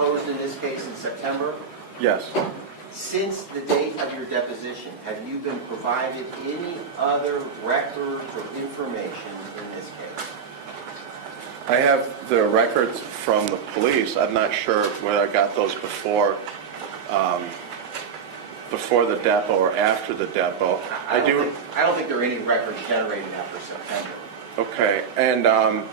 deposed in this case in September. Yes. Since the date of your deposition, have you been provided any other records or information in this case? I have the records from the police. I'm not sure whether I got those before the depot or after the depot. I don't think there are any records generated after September. Okay, and I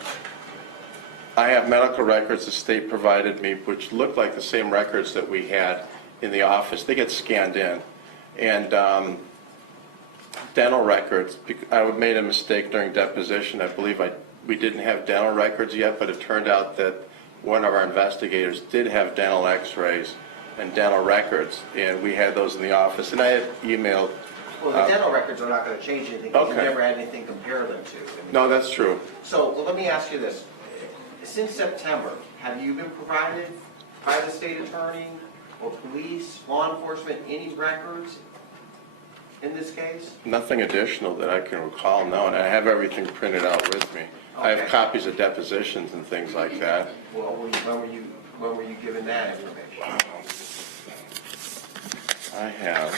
have medical records the state provided me, which look like the same records that we had in the office. They get scanned in. And dental records, I made a mistake during deposition. I believe we didn't have dental records yet, but it turned out that one of our investigators did have dental x-rays and dental records, and we had those in the office. And I had emailed. Well, the dental records are not going to change anything because Okay. you never had anything to compare them to. No, that's true. So let me ask you this. Since September, have you been provided by the state attorney or police, law enforcement, any records in this case? Nothing additional that I can recall, no, and I have everything printed out with me. I have Okay. copies of depositions and things like that. Well, when were you given that information? I have.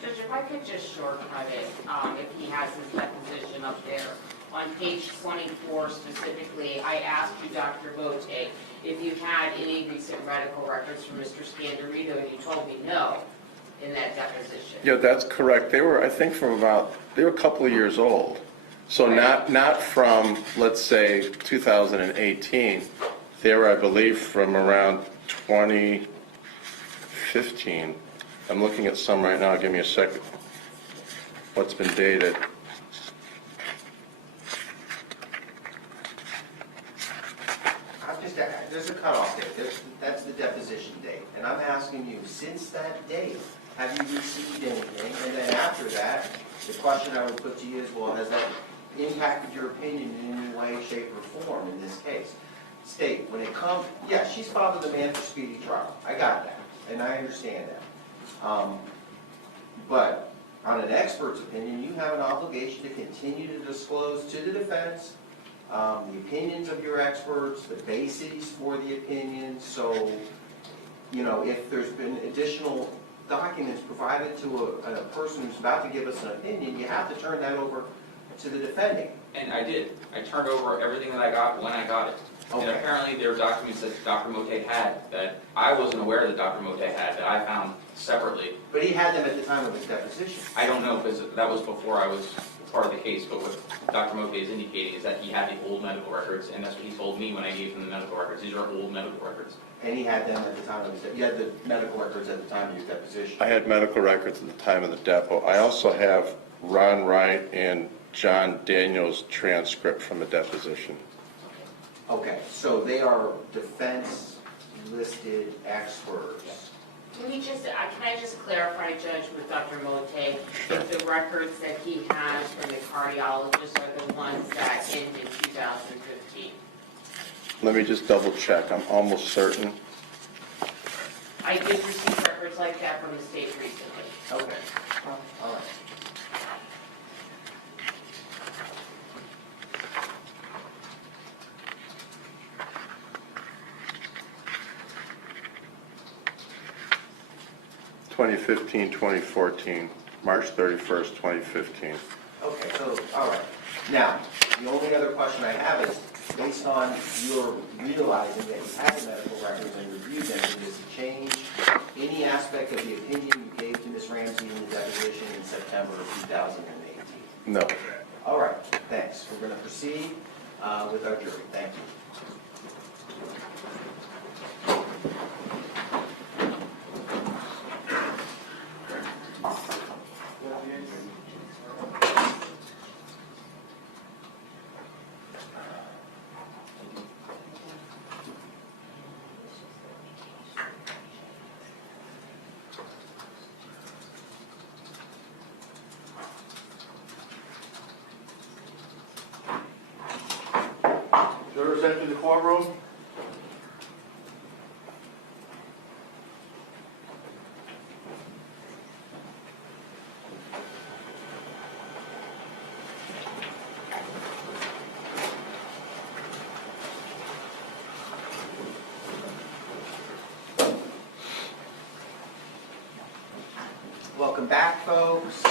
Judge, if I could just shortcut it, if he has his deposition up there. On page 24 specifically, I asked you, Dr. Motte, if you had any recent medical records from Mr. Scandirito, and you told me no in that deposition. Yeah, that's correct. They were, I think, they were a couple of years old. So not from, let's say, 2018. They were, I believe, from around 2015. I'm looking at some right now. Give me a second. What's been dated? There's a cutoff date. That's the deposition date. And I'm asking you, since that date, have you received anything? And then after that, the question I would put to you is, well, has that impacted your opinion in any way, shape, or form in this case? State, when it comes, yeah, she's filed a demand for speedy trial. I got that, and I understand that. But on an expert's opinion, you have an obligation to continue to disclose to the defense the opinions of your experts, the bases for the opinions. So, you know, if there's been additional documents provided to a person who's about to give us an opinion, you have to turn that over to the defending. And I did. I turned over everything that I got when I got it. Okay. And apparently there were documents that Dr. Motte had that I wasn't aware that Dr. Motte had, that I found separately. But he had them at the time of his deposition. I don't know, because that was before I was part of the case, but what Dr. Motte is indicating is that he had the old medical records, and that's what he told me when I gave him the medical records. These are old medical records. And he had them at the time of his, you had the medical records at the time of your deposition. I had medical records at the time of the depot. I also have Ron Wright and John Daniels' transcript from the deposition. Okay, so they are defense-listed experts. Can I just clarify, Judge, with Dr. Motte, if the records that he has from the cardiologist are the ones that end in 2015? Let me just double check. I'm almost certain. I did receive records like that from the state recently. Okay, all right. (2015, 2014), March 31st, 2015. Okay, so, all right. Now, the only other question I have is, based on your realizing that you had the medical records and reviewed them, does it change any aspect of the opinion you gave to Ms. Ramsey in the deposition in September of 2018? No. All right, thanks. We're going to proceed with our jury. Thank you. Jurors enter the courtroom. Welcome back, folks.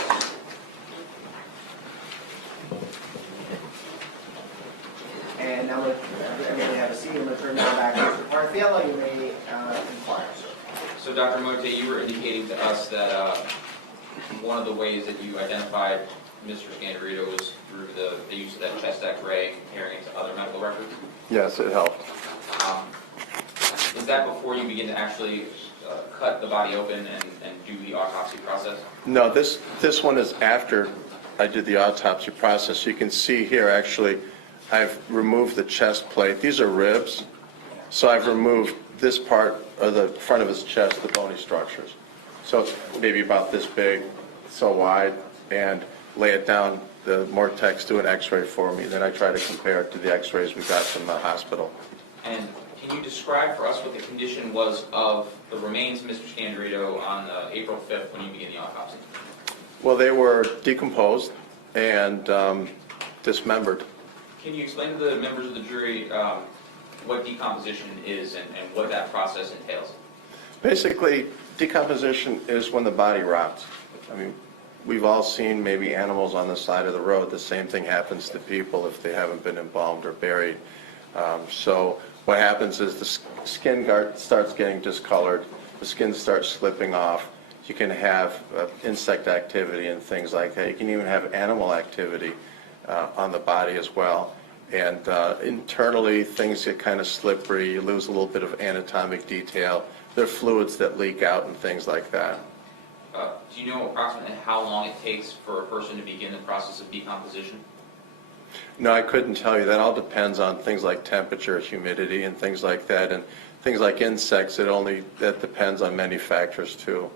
And now, everybody have a seat. I'm going to turn now back to Mr. Parfiello. You may inquire, sir. So Dr. Motte, you were indicating to us that one of the ways that you identified Mr. Scandirito was through the use of that chest X-ray comparing it to other medical records. Yes, it helped. Is that before you begin to actually cut the body open and do the autopsy process? No, this one is after I did the autopsy process. You can see here, actually, I've removed the chest plate. These are ribs. So I've removed this part of the front of his chest, the bony structures. So it's maybe about this big, so wide, and lay it down. The Mortex do an X-ray for me. Then I try to compare it to the X-rays we got from the hospital. And can you describe for us what the condition was of the remains of Mr. Scandirito on April 5th when you began the autopsy? Well, they were decomposed and dismembered. Can you explain to the members of the jury what decomposition is and what that process entails? Basically, decomposition is when the body rots. I mean, we've all seen maybe animals on the side of the road. The same thing happens to people if they haven't been embalmed or buried. So what happens is the skin starts getting discolored, the skin starts slipping off. You can have insect activity and things like that. You can even have animal activity on the body as well. And internally, things get kind of slippery. You lose a little bit of anatomic detail. There are fluids that leak out and things like that. Do you know approximately how long it takes for a person to begin the process of decomposition? No, I couldn't tell you. That all depends on things like temperature, humidity, and things like that. And things like insects, that depends on many factors too.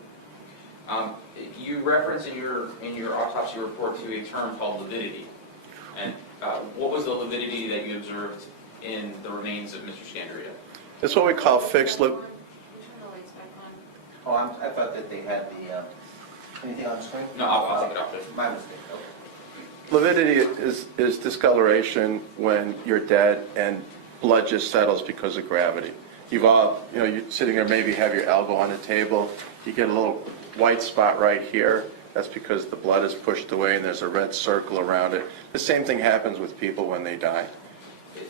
You reference in your autopsy report to a term called lividity. And what was the lividity that you observed in the remains of Mr. Scandirito? It's what we call fixed lip. Oh, I thought that they had the, anything on the screen? No, I'll take it off there. My mistake, okay. Lividity is discoloration when you're dead and blood just settles because of gravity. You're sitting there, maybe have your elbow on the table, you get a little white spot right here. That's because the blood is pushed away and there's a red circle around it. The same thing happens with people when they die.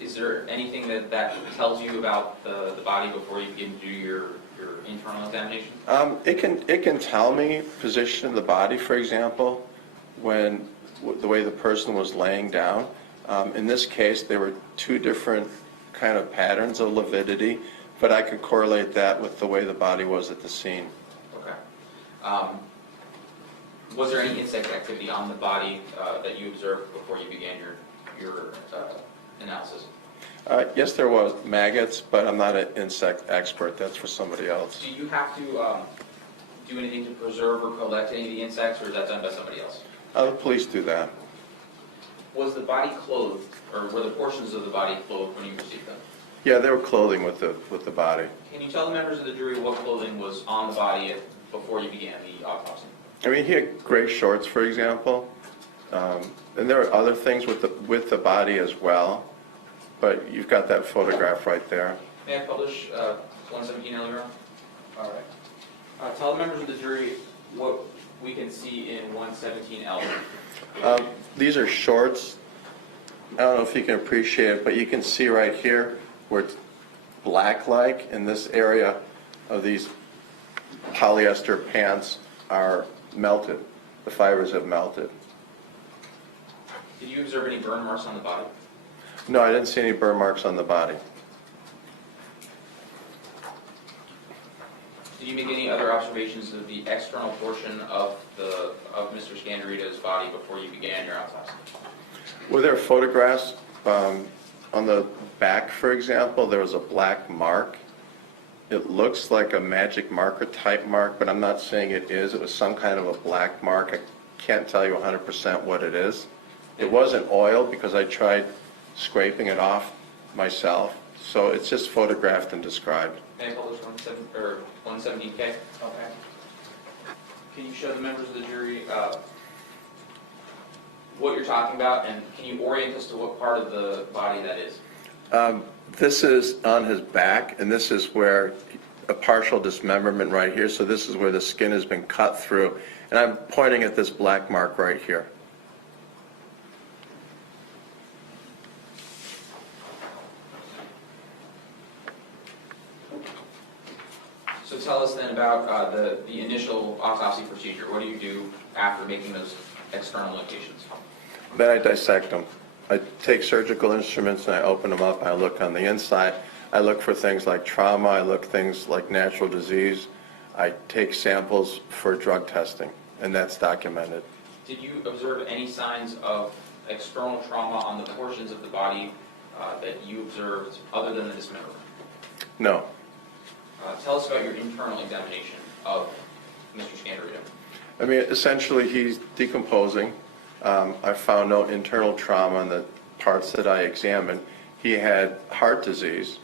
Is there anything that tells you about the body before you begin to do your internal examination? It can tell me position of the body, for example, when the way the person was laying down. In this case, there were two different kind of patterns of lividity, but I could correlate that with the way the body was at the scene. Okay. Was there any insect activity on the body that you observed before you began your analysis? Yes, there was maggots, but I'm not an insect expert. That's for somebody else. Do you have to do anything to preserve or collect any of the insects, or is that done by somebody else? The police do that. Was the body clothed, or were the portions of the body clothed when you received them? Yeah, they were clothing with the body. Can you tell the members of the jury what clothing was on the body before you began the autopsy? I mean, he had gray shorts, for example, and there are other things with the body as well. But you've got that photograph right there. May I publish 117 earlier on? All right. Tell the members of the jury what we can see in 117L. These are shorts. I don't know if you can appreciate it, but you can see right here where it's black-like in this area of these polyester pants are melted. The fibers have melted. Did you observe any burn marks on the body? No, I didn't see any burn marks on the body. Did you make any other observations of the external portion of Mr. Scandirito's body before you began your autopsy? Were there photographs on the back, for example? There was a black mark. It looks like a magic marker type mark, but I'm not saying it is. It was some kind of a black mark. I can't tell you 100% what it is. It wasn't oil because I tried scraping it off myself, so it's just photographed and described. May I publish 117K? Okay. Can you show the members of the jury what you're talking about, and can you orient us to what part of the body that is? This is on his back, and this is where a partial dismemberment right here, so this is where the skin has been cut through, And I'm pointing at this black mark right here. So tell us then about the initial autopsy procedure. What do you do after making those external locations? Then I dissect them. I take surgical instruments and I open them up. I look on the inside. I look for things like trauma. I look things like natural disease. I take samples for drug testing, and that's documented. Did you observe any signs of external trauma on the portions of the body that you observed other than the dismemberment? No. Tell us about your internal examination of Mr. Scandirito. I mean, essentially, he's decomposing. I found no internal trauma in the parts that I examined. He had heart disease,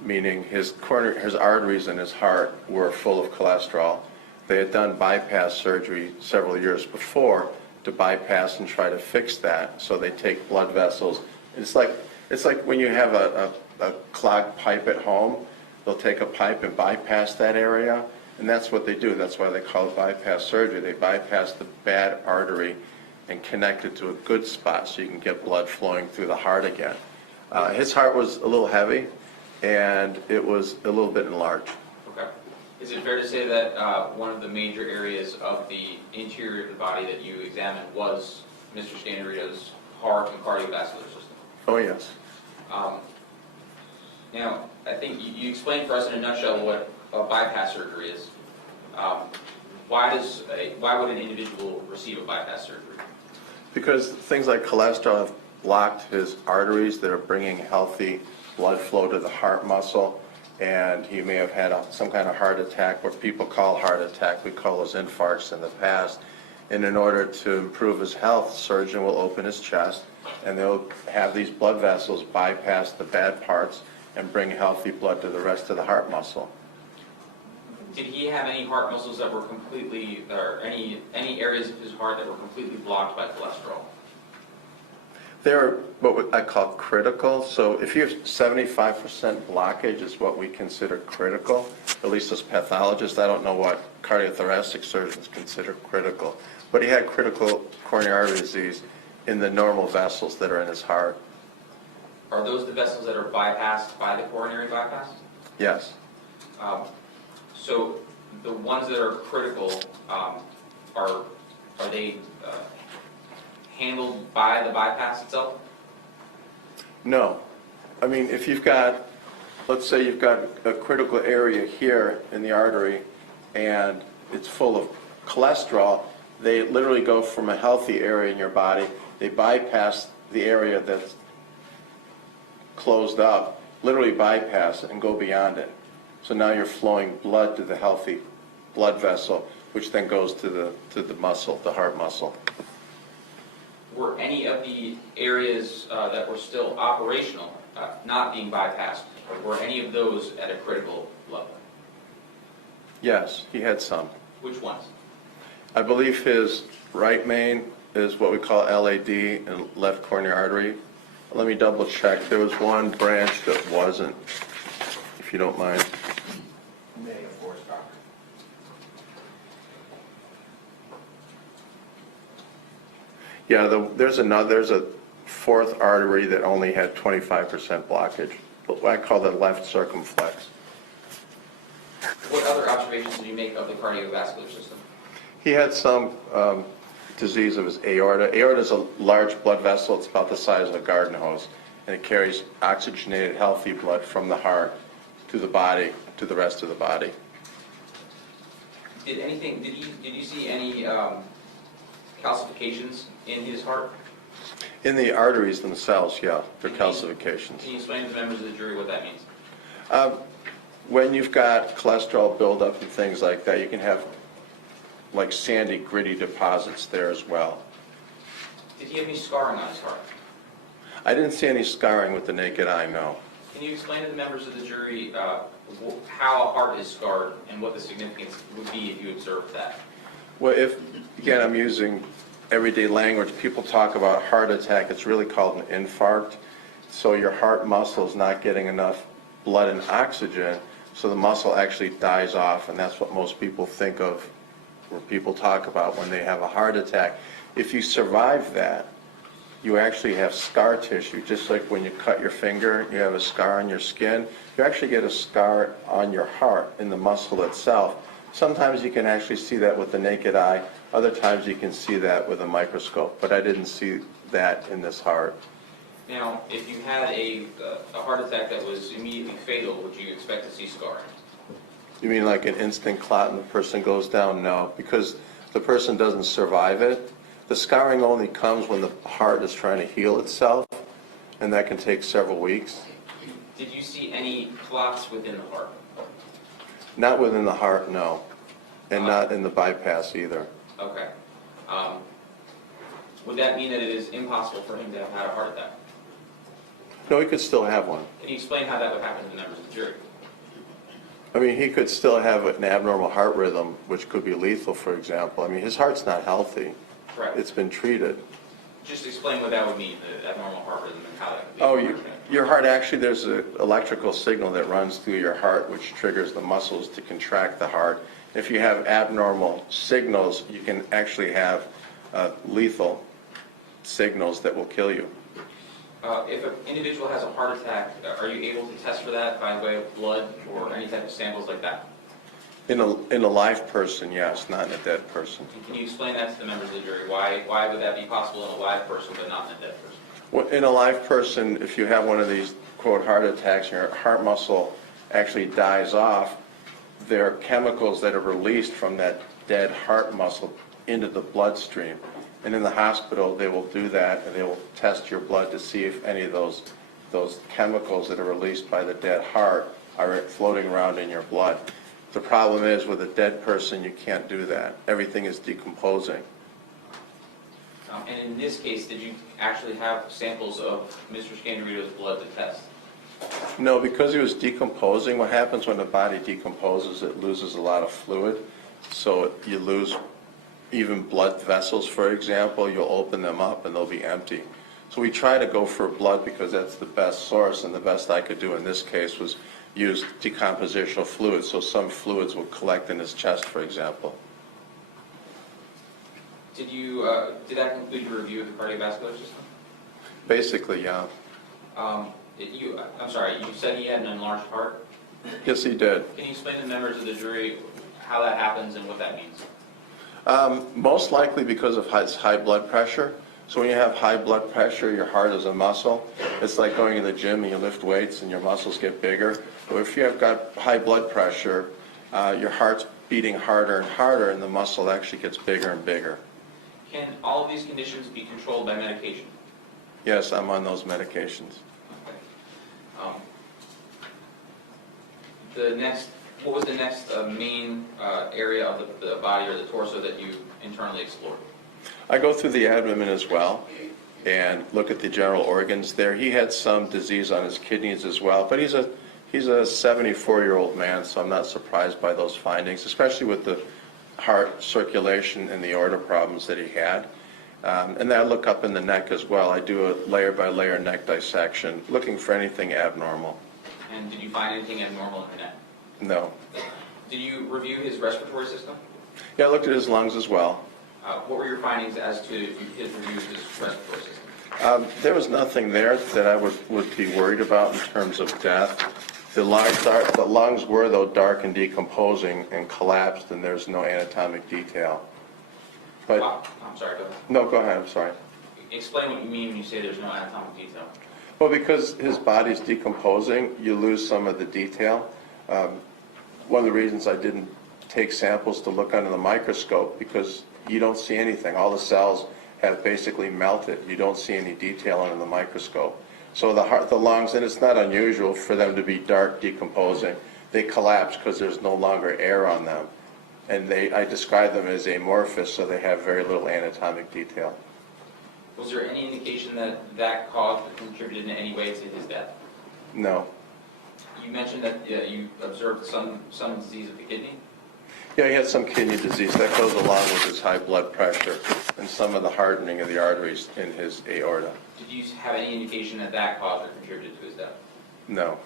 meaning his arteries in his heart were full of cholesterol. They had done bypass surgery several years before to bypass and try to fix that. So they take blood vessels. It's like when you have a clogged pipe at home. They'll take a pipe and bypass that area, and that's what they do. That's why they call it bypass surgery. They bypass the bad artery and connect it to a good spot so you can get blood flowing through the heart again. His heart was a little heavy, and it was a little bit enlarged. Okay. Is it fair to say that one of the major areas of the interior of the body that you examined was Mr. Scandirito's heart and cardiovascular system? Oh, yes. Now, I think you explained for us in a nutshell what a bypass surgery is. Why would an individual receive a bypass surgery? Because things like cholesterol have blocked his arteries that are bringing healthy blood flow to the heart muscle, and he may have had some kind of heart attack, what people call heart attack. We call those infarcts in the past. And in order to improve his health, the surgeon will open his chest, and they'll have these blood vessels bypass the bad parts and bring healthy blood to the rest of the heart muscle. Did he have any heart muscles that were completely, or any areas of his heart that were completely blocked by cholesterol? They're what I call critical. So if you have 75% blockage is what we consider critical, at least as pathologists. I don't know what cardiothoracic surgeons consider critical. But he had critical coronary artery disease in the normal vessels that are in his heart. Are those the vessels that are bypassed by the coronary bypass? Yes. So the ones that are critical, are they handled by the bypass itself? No. I mean, if you've got, let's say you've got a critical area here in the artery and it's full of cholesterol, they literally go from a healthy area in your body, they bypass the area that's closed up, literally bypass it and go beyond it. So now you're flowing blood to the healthy blood vessel, which then goes to the muscle, the heart muscle. Were any of the areas that were still operational not being bypassed, or were any of those at a critical level? Yes, he had some. Which ones? I believe his right main is what we call LAD and left coronary artery. Let me double check. There was one branch that wasn't, if you don't mind. May, of course, doctor. Yeah, there's a fourth artery that only had 25% blockage. I call that left circumflex. What other observations did you make of the cardiovascular system? He had some disease of his aorta. Aorta is a large blood vessel. It's about the size of a garden hose, and it carries oxygenated, healthy blood from the heart to the body, to the rest of the body. Did you see any calcifications in his heart? In the arteries themselves, yeah, for calcifications. Can you explain to the members of the jury what that means? When you've got cholesterol buildup and things like that, you can have like sandy, gritty deposits there as well. Did he have any scarring on his heart? I didn't see any scarring with the naked eye, no. Can you explain to the members of the jury how a heart is scarred and what the significance would be if you observed that? Well, again, I'm using everyday language. People talk about a heart attack. It's really called an infarct. So your heart muscle is not getting enough blood and oxygen, so the muscle actually dies off, and that's what most people think of where people talk about when they have a heart attack. If you survive that, you actually have scar tissue, just like when you cut your finger, you have a scar on your skin. You actually get a scar on your heart in the muscle itself. Sometimes you can actually see that with the naked eye. Other times you can see that with a microscope, but I didn't see that in this heart. Now, if you had a heart attack that was immediately fatal, would you expect to see scarring? You mean like an instant clot and the person goes down? No, because the person doesn't survive it. The scarring only comes when the heart is trying to heal itself, and that can take several weeks. Did you see any clots within the heart? Not within the heart, no, and not in the bypass either. Okay. Would that mean that it is impossible for him to have had a heart attack? No, he could still have one. Can you explain how that would happen to the members of the jury? I mean, he could still have an abnormal heart rhythm, which could be lethal, for example. I mean, his heart's not healthy. Correct. It's been treated. Just explain what that would mean, the abnormal heart rhythm, and how that would be. Oh, your heart, actually, there's an electrical signal that runs through your heart, which triggers the muscles to contract the heart. If you have abnormal signals, you can actually have lethal signals that will kill you. If an individual has a heart attack, are you able to test for that by way of blood or any type of samples like that? In a live person, yes, not in a dead person. And can you explain that to the members of the jury? Why would that be possible in a live person but not in a dead person? Well, in a live person, if you have one of these, quote, heart attacks, your heart muscle actually dies off, there are chemicals that are released from that dead heart muscle into the bloodstream. And in the hospital, they will do that, and they will test your blood to see if any of those chemicals that are released by the dead heart are floating around in your blood. The problem is, with a dead person, you can't do that. Everything is decomposing. And in this case, did you actually have samples of Mr. Scandirito's blood to test? No, because he was decomposing. What happens when the body decomposes, it loses a lot of fluid. So you lose even blood vessels, for example. You'll open them up and they'll be empty. So we try to go for blood because that's the best source, and the best I could do in this case was use decompositional fluids, so some fluids would collect in his chest, for example. Did that conclude your review of the cardiovascular system? Basically, yeah. I'm sorry, you said he had an enlarged heart? Yes, he did. Can you explain to the members of the jury how that happens and what that means? Most likely because of his high blood pressure. So when you have high blood pressure, your heart is a muscle. It's like going to the gym and you lift weights and your muscles get bigger. But if you have got high blood pressure, your heart's beating harder and harder, and the muscle actually gets bigger and bigger. Can all of these conditions be controlled by medication? Yes, I'm on those medications. Okay. What was the next main area of the body or the torso that you internally explored? I go through the abdomen as well and look at the general organs there. He had some disease on his kidneys as well, but he's a 74-year-old man, so I'm not surprised by those findings, especially with the heart circulation and the aorta problems that he had. And then I look up in the neck as well. I do a layer-by-layer neck dissection, looking for anything abnormal. And did you find anything abnormal in the neck? No. Did you review his respiratory system? Yeah, I looked at his lungs as well. What were your findings as to his review of his respiratory system? There was nothing there that I would be worried about in terms of death. The lungs were, though, dark and decomposing and collapsed, and there's no anatomic detail. But I'm sorry, go ahead. no, go ahead. I'm sorry. Explain what you mean when you say there's no anatomic detail. Well, because his body's decomposing, you lose some of the detail. One of the reasons I didn't take samples to look under the microscope, because you don't see anything. All the cells have basically melted. You don't see any detail under the microscope. So the heart, the lungs, and it's not unusual for them to be dark, decomposing. They collapse because there's no longer air on them. And I describe them as amorphous, so they have very little anatomic detail. Was there any indication that that cause contributed in any way to his death? No. You mentioned that you observed some disease of the kidney. Yeah, he had some kidney disease. That goes along with his high blood pressure and some of the hardening of the arteries in his aorta. Did you have any indication that that caused or contributed to his death? No.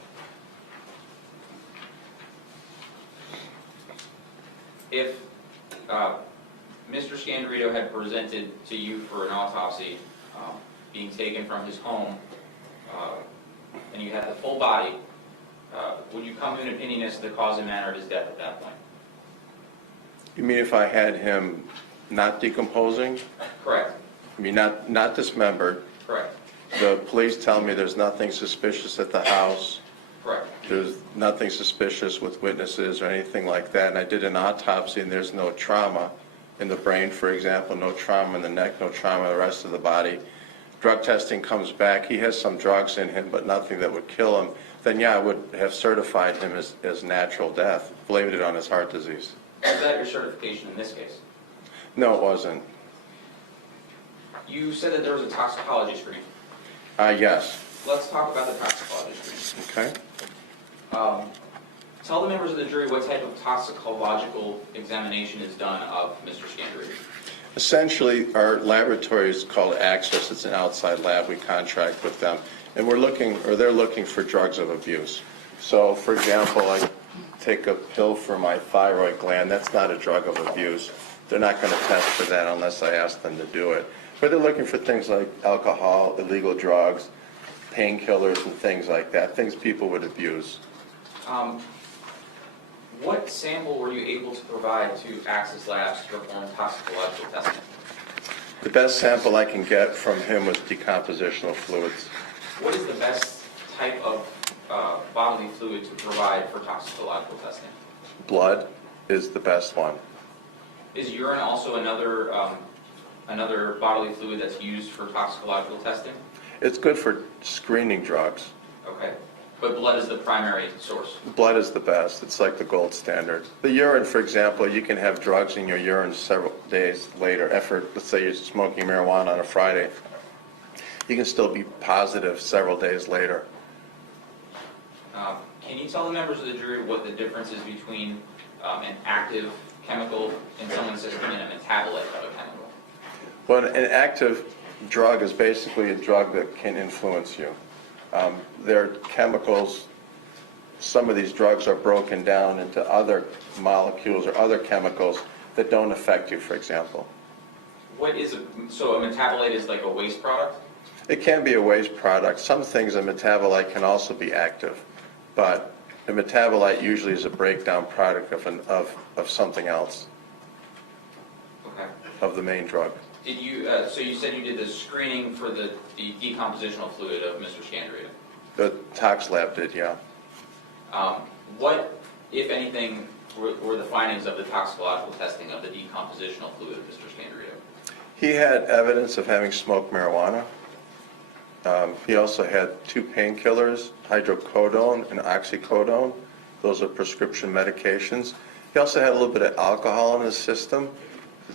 If Mr. Scandirito had presented to you for an autopsy, being taken from his home, and you had the full body, would you come to an opinion as to the cause and manner of his death at that point? You mean if I had him not decomposing? Correct. I mean, not dismembered. Correct. The police tell me there's nothing suspicious at the house. Correct. There's nothing suspicious with witnesses or anything like that. And I did an autopsy and there's no trauma in the brain, for example, no trauma in the neck, no trauma in the rest of the body. Drug testing comes back, he has some drugs in him, but nothing that would kill him. Then yeah, I would have certified him as natural death, blamed it on his heart disease. Was that your certification in this case? No, it wasn't. You said that there was a toxicology screen. Yes. Let's talk about the toxicology screen. Okay. Tell the members of the jury what type of toxicological examination is done of Mr. Scandirito. Essentially, our laboratory is called Access. It's an outside lab. We contract with them. And they're looking for drugs of abuse. So, for example, I take a pill for my thyroid gland. That's not a drug of abuse. They're not going to test for that unless I ask them to do it. But they're looking for things like alcohol, illegal drugs, painkillers, and things like that, things people would abuse. What sample were you able to provide to Access Labs to perform toxicological testing? The best sample I can get from him was decompositional fluids. What is the best type of bodily fluid to provide for toxicological testing? Blood is the best one. Is urine also another bodily fluid that's used for toxicological testing? It's good for screening drugs. Okay. But blood is the primary source? Blood is the best. It's like the gold standard. The urine, for example, you can have drugs in your urine several days later. Let's say you're smoking marijuana on a Friday. You can still be positive several days later. Can you tell the members of the jury what the difference is between an active chemical in someone's system and a metabolite of a chemical? Well, an active drug is basically a drug that can influence you. There are chemicals, some of these drugs are broken down into other molecules or other chemicals that don't affect you, for example. So a metabolite is like a waste product? It can be a waste product. Some things, a metabolite can also be active, but a metabolite usually is a breakdown product of something else, Okay. of the main drug. Did you, so you said you did the screening for the decompositional fluid of Mr. Scandirito. The Tox Lab did, yeah. What, if anything, were the findings of the toxicological testing of the decompositional fluid of Mr. Scandirito? He had evidence of having smoked marijuana. He also had 2 painkillers, hydrocodone and oxycodone. Those are prescription medications. He also had a little bit of alcohol in his system.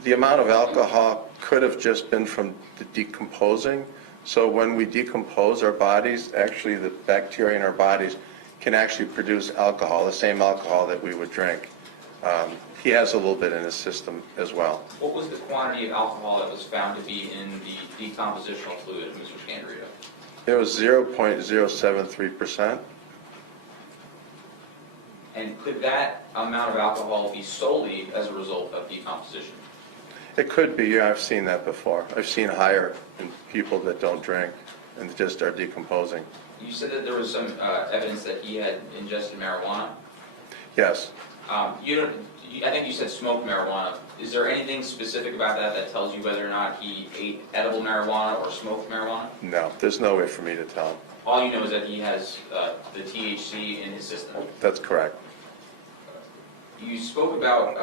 The amount of alcohol could have just been from the decomposing. So when we decompose our bodies, actually the bacteria in our bodies can actually produce alcohol, the same alcohol that we would drink. He has a little bit in his system as well. What was the quantity of alcohol that was found to be in the decompositional fluid of Mr. Scandirito? It was 0.073%. And could that amount of alcohol be solely as a result of decomposition? It could be, yeah, I've seen that before. I've seen higher in people that don't drink and just are decomposing. You said that there was some evidence that he had ingested marijuana. Yes. I think you said smoked marijuana. Is there anything specific about that that tells you whether or not he ate edible marijuana or smoked marijuana? No, there's no way for me to tell. All you know is that he has the THC in his system. That's correct. You spoke about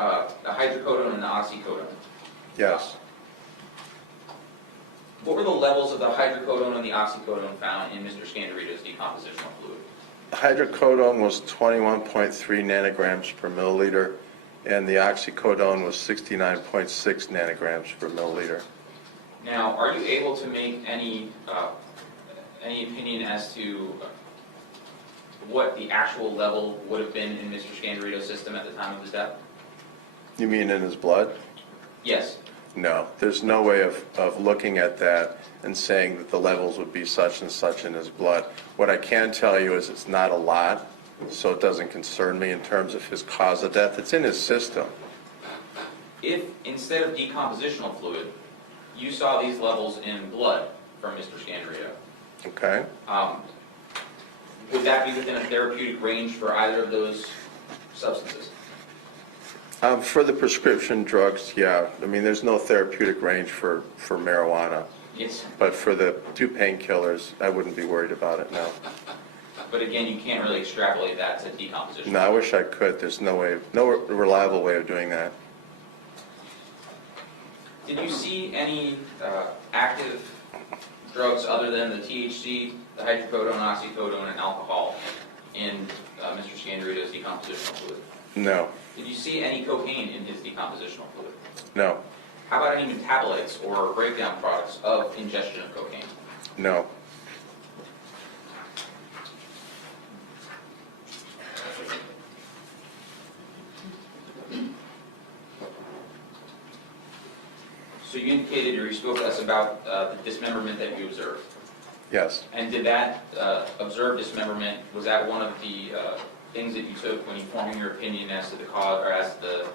the hydrocodone and the oxycodone. Yes. What were the levels of the hydrocodone and the oxycodone found in Mr. Scandirito's decompositional fluid? Hydrocodone was 21.3 nanograms per milliliter, and the oxycodone was 69.6 nanograms per milliliter. Now, are you able to make any opinion as to what the actual level would have been in Mr. Scandirito's system at the time of his death? You mean in his blood? Yes. No, there's no way of looking at that and saying that the levels would be such and such in his blood. What I can tell you is it's not a lot, so it doesn't concern me in terms of his cause of death. It's in his system. if instead of decompositional fluid, you saw these levels in blood from Mr. Scandirito, Okay? would that be within a therapeutic range for either of those substances? For the prescription drugs, yeah. I mean, there's no therapeutic range for marijuana. Yes. But for the two painkillers, I wouldn't be worried about it, no. But again, you can't really extrapolate that to decomposition. No, I wish I could. There's no reliable way of doing that. Did you see any active drugs other than the THC, the hydrocodone, oxycodone, and alcohol in Mr. Scandirito's decompositional fluid? No, Did you see any cocaine in his decompositional fluid? no, How about any metabolites or breakdown products of ingestion of cocaine? no. So you indicated, or you spoke to us about the dismemberment that you observed. Yes, And did that observed dismemberment, was that one of the things that you took when you forming your opinion as to the cause, or as the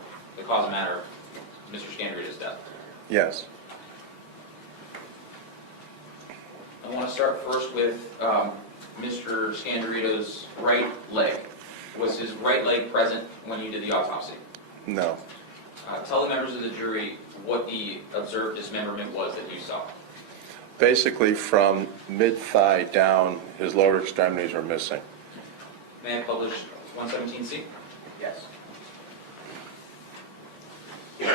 cause of matter of Mr. Scandirito's death? yes. I want to start first with Mr. Scandirito's right leg. Was his right leg present when you did the autopsy? No. Tell the members of the jury what the observed dismemberment was that you saw. Basically, from mid-thigh down, his lower extremities are missing. May I publish 117C? Yes. Can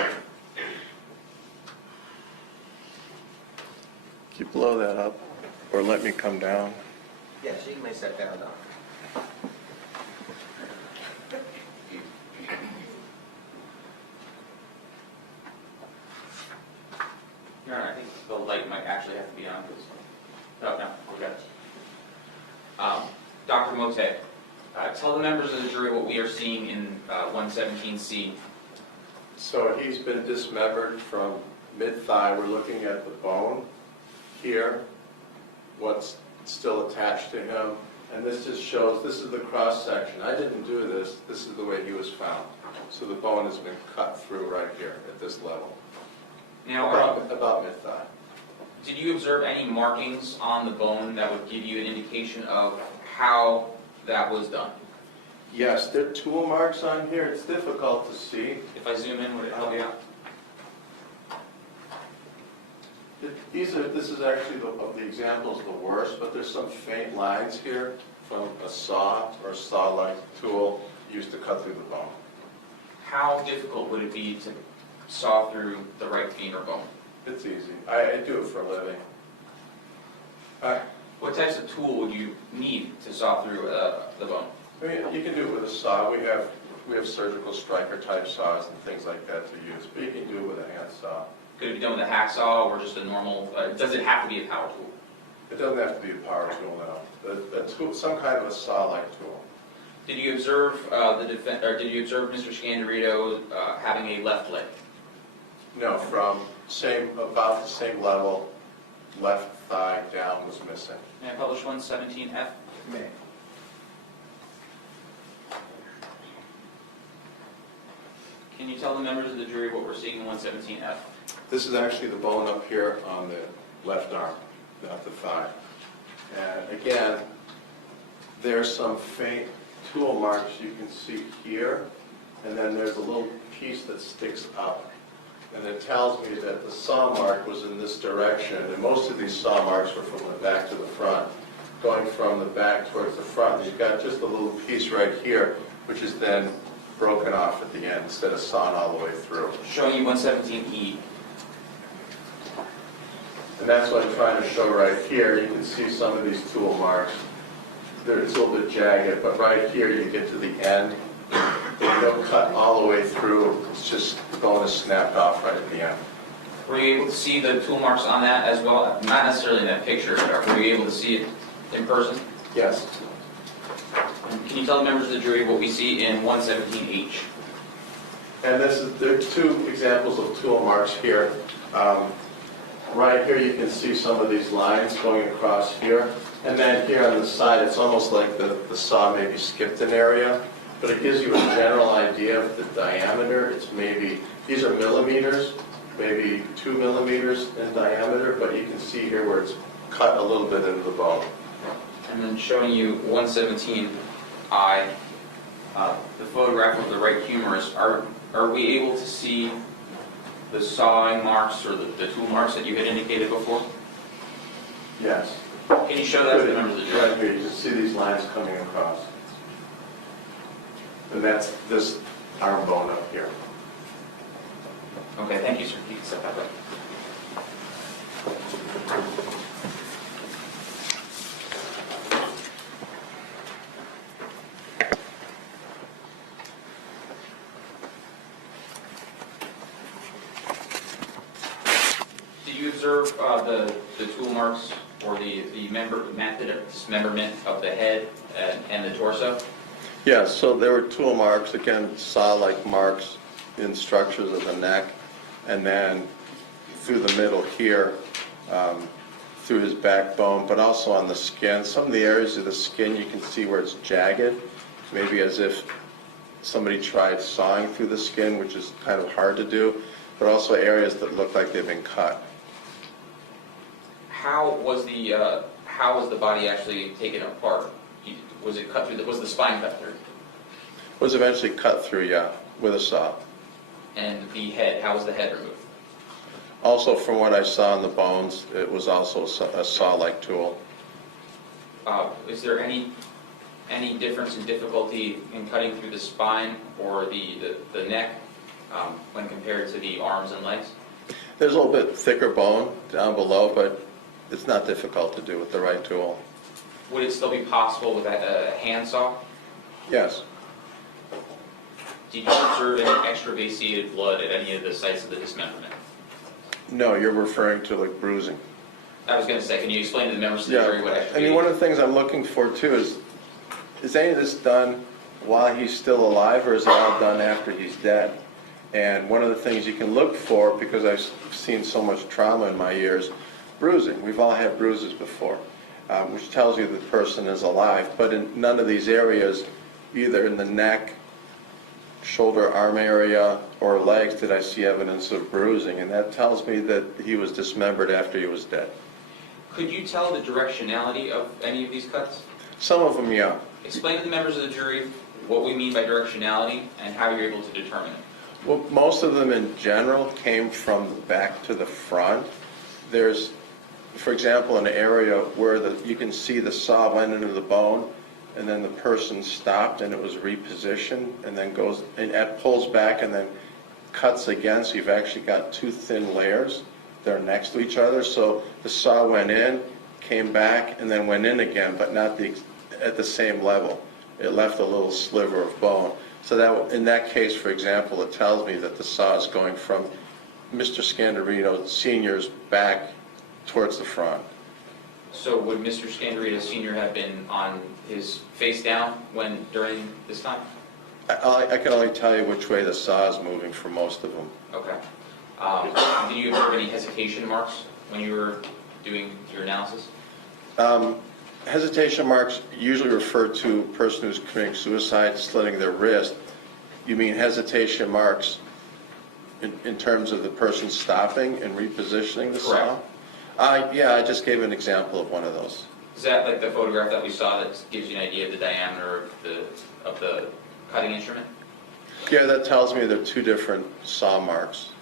you blow that up, or let me come down? Yes, you may sit down now. Your Honor, I think the light might actually have to be on because, no, we're good. Dr. Motte, tell the members of the jury what we are seeing in 117C. So he's been dismembered from mid-thigh. We're looking at the bone here, what's still attached to him. And this just shows, this is the cross-section. I didn't do this. This is the way he was found. So the bone has been cut through right here at this level, Now, about mid-thigh. did you observe any markings on the bone that would give you an indication of how that was done? Yes, there are tool marks on here. It's difficult to see. If I zoom in, would it help you out? This is actually of the examples the worst, but there's some faint lines here from a saw or saw-like tool used to cut through the bone. How difficult would it be to saw through the right femur bone? It's easy. I do it for a living. What types of tool would you need to saw through the bone? I mean, you can do it with a saw. We have surgical striker type saws and things like that to use, but you can do it with a hand saw. Could it be done with a hacksaw or just a normal, does it have to be a power tool? It doesn't have to be a power tool now. A tool, some kind of a saw-like tool. Did you observe did you observe Mr. Scandirito having a left leg? No, from about the same level, left thigh down was missing. May I publish 117F? May. Can you tell the members of the jury what we're seeing in 117F? This is actually the bone up here on the left arm, not the thigh. And again, there's some faint tool marks you can see here, and then there's a little piece that sticks up. And it tells me that the saw mark was in this direction, and most of these saw marks were from the back to the front. Going from the back towards the front, you've got just a little piece right here, which is then broken off at the end instead of sawing all the way through. Showing you 117E. And that's what I'm trying to show right here. You can see some of these tool marks. It's a little bit jagged, but right here you get to the end. They don't cut all the way through. It's just the bone is snapped off right at the end. Were you able to see the tool marks on that as well? Not necessarily in that picture, but were you able to see it in person? Yes. Can you tell the members of the jury what we see in 117H? And there are two examples of tool marks here. Right here you can see some of these lines going across here. And then here on the side, it's almost like the saw maybe skipped an area, but it gives you a general idea of the diameter. It's maybe These are millimeters, maybe 2 millimeters in diameter, but you can see here where it's cut a little bit into the bone. And then showing you 117I, the photograph of the right humerus, are we able to see the sawing marks or the tool marks that you had indicated before? Yes. Can you show that to the members of the jury? Right here, you can see these lines coming across. And that's this arm bone up here. Okay, thank you, sir. You can step that way. Did you observe the tool marks or the method of dismemberment of the head and the torso? Yeah, so there were tool marks, again, saw-like marks in structures of the neck, and then through the middle here, through his backbone, but also on the skin. Some of the areas of the skin you can see where it's jagged, maybe as if somebody tried sawing through the skin, which is kind of hard to do, but also areas that look like they've been cut. How was the body actually taken apart? Was it cut through? Was the spine cut through? Was eventually cut through, yeah, with a saw. And the head, how was the head removed? Also, from what I saw in the bones, it was also a saw-like tool. Is there any difference in difficulty in cutting through the spine or the neck when compared to the arms and legs? There's a little bit thicker bone down below, but it's not difficult to do with the right tool. Would it still be possible with a hand saw? Yes. Did you observe any extravasated blood at any of the sites of the dismemberment? No, you're referring to like bruising. I was going to say, can you explain to the members of the jury what I mean, one of the things I'm looking for too is any of this done while he's still alive, or is it all done after he's dead? And one of the things you can look for, because I've seen so much trauma in my years, bruising. We've all had bruises before, which tells you the person is alive. But in none of these areas, either in the neck, shoulder, arm area, or legs, did I see evidence of bruising. And that tells me that he was dismembered after he was dead. Could you tell the directionality of any of these cuts? Some of them, yeah. Explain to the members of the jury what we mean by directionality and how you're able to determine it. Well, most of them in general came from the back to the front. There's, for example, an area where you can see the saw went into the bone, and then the person stopped and it was repositioned, and then goes and pulls back and then cuts again. So you've actually got two thin layers. They're next to each other. So the saw went in, came back, and then went in again, but not at the same level. It left a little sliver of bone. So that, in that case, for example, it tells me that the saw is going from Mr. Scandirito Sr.'s back towards the front. So would Mr. Scandirito Sr. have been on his face down during this time? I can only tell you which way the saw is moving for most of them. Okay. Did you observe any hesitation marks when you were doing your analysis? Hesitation marks usually refer to a person who's committing suicide, slitting their wrist. You mean hesitation marks in terms of the person stopping and repositioning the saw? Correct. Yeah, I just gave an example of one of those. Is that like the photograph that we saw that gives you an idea of the diameter of the cutting instrument? Yeah, that tells me they're two different saw marks.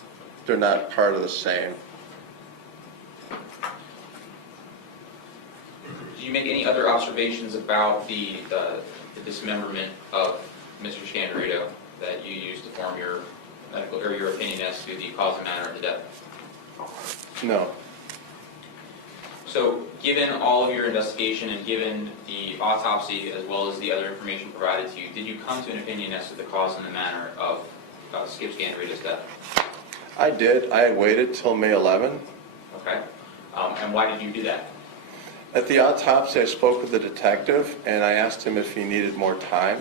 They're not part of the same. Did you make any other observations about the dismemberment of Mr. Scandirito that you used to form your medical or your opinion as to the cause and manner of the death? No. So, given all of your investigation and given the autopsy as well as the other information provided to you, did you come to an opinion as to the cause and the manner of Skip Scandirito's death? I did. I waited till May 11. Okay. And why did you do that? At the autopsy, I spoke with the detective, and I asked him if he needed more time.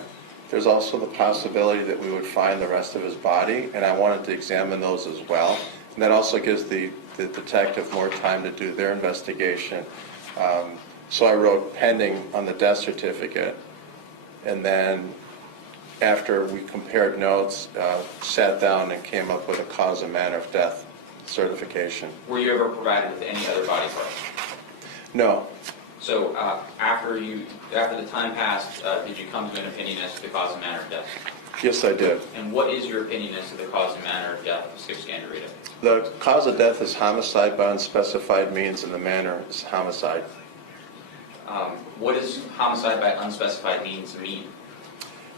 There's also the possibility that we would find the rest of his body, and I wanted to examine those as well. And that also gives the detective more time to do their investigation. So I wrote pending on the death certificate, and then after we compared notes, sat down and came up with a cause and manner of death certification. Were you ever provided with any other body parts? No, So after the time passed, did you come to an opinion as to the cause and manner of death? yes, I did. And what is your opinion as to the cause and manner of death of Skip Scandirito? The cause of death is homicide by unspecified means, and the manner is homicide. What does homicide by unspecified means mean?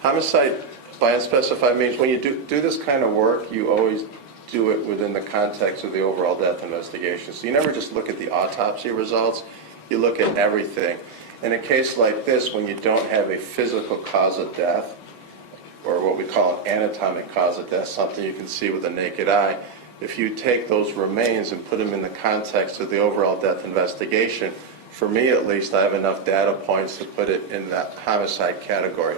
Homicide by unspecified means, when you do this kind of work, you always do it within the context of the overall death investigation. So you never just look at the autopsy results, you look at everything. In a case like this, when you don't have a physical cause of death, or what we call an anatomic cause of death, something you can see with the naked eye, if you take those remains and put them in the context of the overall death investigation, for me at least, I have enough data points to put it in that homicide category.